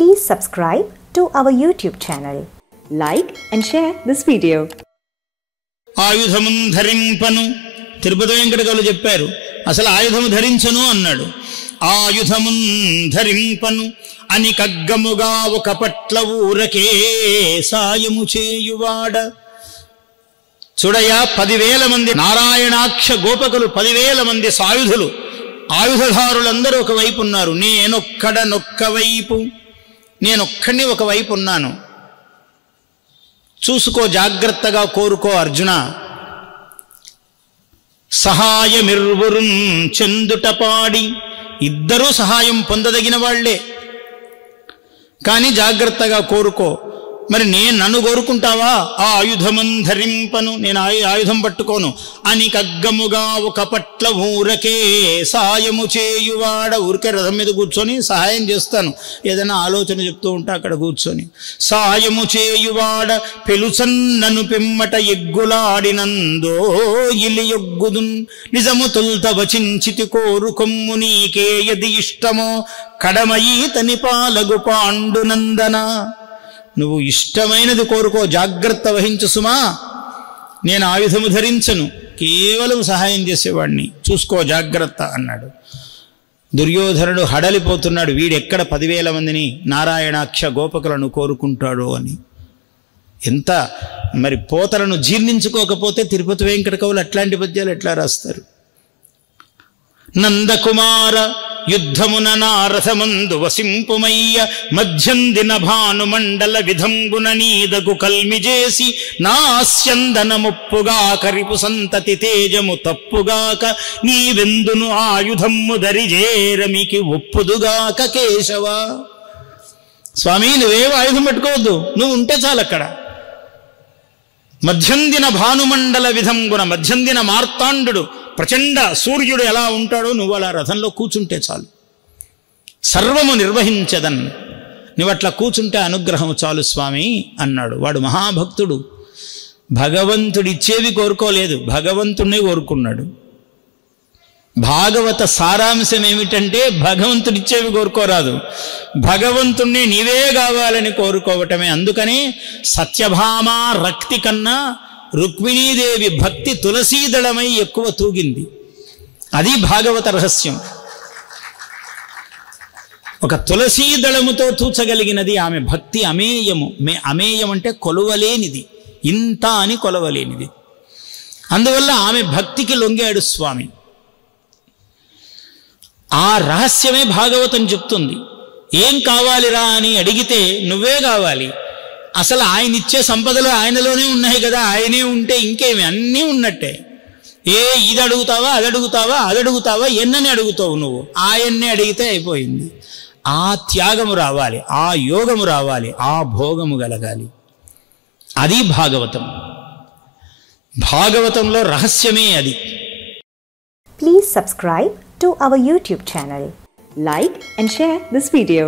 Please subscribe to our YouTube channel. Like and share this video. ఆయుధము ధరింపను తిరుపతి వెంకటకవులు చెప్పారు. అసలు ఆయుధము ధరించను అన్నాడు. ఆయుధము ధరింపను అని కగ్గముగా ఒక పట్ల ఊరకే సాయము చేయువాడ. చూడయ్యా, 10,000 మంది నారాయణాక్ష గోపకులు, 10,000 మంది సాయుధులు, ఆయుధధారులందరూ ఒకవైపు ఉన్నారు. నేనొక్కడనొక్కవైపు, నేనొక్కడిని ఒకవైపు ఉన్నాను. చూసుకో, జాగ్రత్తగా కోరుకో అర్జున. సహాయమిర్వురుం చెందుటపాడి, ఇద్దరూ సహాయం పొందదగిన వాళ్లే, కానీ జాగ్రత్తగా కోరుకో. మరి నన్ను కోరుకుంటావా? ఆ ఆయుధము ధరింపను, నేను ఆయుధం పట్టుకోను. అని కగ్గముగా ఒక పట్ల ఊరకే సాయము చేయువాడ. ఊరికే రథం మీద కూర్చొని సహాయం చేస్తాను, ఏదైనా ఆలోచన చెప్తూ ఉంటా అక్కడ కూర్చొని. సాయము చేయువాడ పెలుసన్నను పిమ్మట ఎగ్గులాడినందో ఇలియొగ్గుదున్. నిజము తొల్త వచించితి కోరుకొమ్ము నీకే యది ఇష్టమో కడమయీతని పాలగు పాండునందన. నువ్వు ఇష్టమైనది కోరుకో, జాగ్రత్త వహించు సుమా. నేను ఆయుధము ధరించను, కేవలం సహాయం చేసేవాడిని, చూసుకో జాగ్రత్త అన్నాడు. దుర్యోధనుడు హడలిపోతున్నాడు. వీడెక్కడ 10,000 మందిని నారాయణాక్ష గోపకులను కోరుకుంటాడో అని. ఎంత మరి పోతలను జీర్ణించుకోకపోతే తిరుపతి వెంకటకవులు అట్లాంటి పద్యాలు ఎట్లా రాస్తారు? నందకుమార యుద్ధమున నారథమందు వసింపుమయ్య మధ్యందిన భానుమండల విధంబున నీదగు కల్మిజేసి నాస్యందన ముప్పుగా కరిపు సంతతి తేజము తప్పుగాక నీవెందును ఆయుధమ్ము దరిజేరమికి ఒప్పుదుగాక కేశవ. స్వామి, నువ్వేవో ఆయుధం పెట్టుకోవద్దు, నువ్వు ఉంటే చాలు అక్కడ. మధ్యందిన భానుమండల విధంబున, మధ్యందిన మార్తాండు ప్రచండ సూర్యుడు ఎలా ఉంటాడో నువ్వు అలా రథంలో కూర్చుంటే చాలు. సర్వము నిర్వహించదన్, నువ్వు అట్లా కూర్చుంటే అనుగ్రహం చాలు స్వామి అన్నాడు. వాడు మహాభక్తుడు, భగవంతుడిచ్చేవి కోరుకోలేదు, భగవంతుడిని కోరుకున్నాడు. భాగవత సారాంశం ఏమిటంటే భగవంతుడిచ్చేవి కోరుకోరాదు, భగవంతుణ్ణి నీవే కావాలని కోరుకోవటమే. అందుకనే సత్యభామ రక్తి కన్నా రుక్మిణీదేవి భక్తి తులసీదళమై ఎక్కువ తూగింది. అది భాగవత రహస్యం. ఒక తులసీదళముతో తూచగలిగినది ఆమె భక్తి. అమేయము, అమేయం అంటే కొలవలేనిది, ఇంత అని కొలవలేనిది. అందువల్ల ఆమె భక్తికి లొంగాడు స్వామి. ఆ రహస్యమే భాగవతం చెప్తుంది. ఏం కావాలిరా అని అడిగితే నువ్వే కావాలి. అసలు ఆయన ఇచ్చే సంపదలు ఆయనలోనే ఉన్నాయి కదా, ఆయనే ఉంటే ఇంకేమి, అన్నీ ఉన్నట్టే. ఇది అడుగుతావా, అది అడుగుతావా, అది అడుగుతావా, ఎన్నని అడుగుతావు నువ్వు? ఆయన్నే అడిగితే అయిపోయింది. ఆ త్యాగము రావాలి, ఆ యోగము రావాలి, ఆ భోగము కలగాలి. అది భాగవతం. భాగవతంలో రహస్యమే అది. Please subscribe to our YouTube channel. Like and share this video.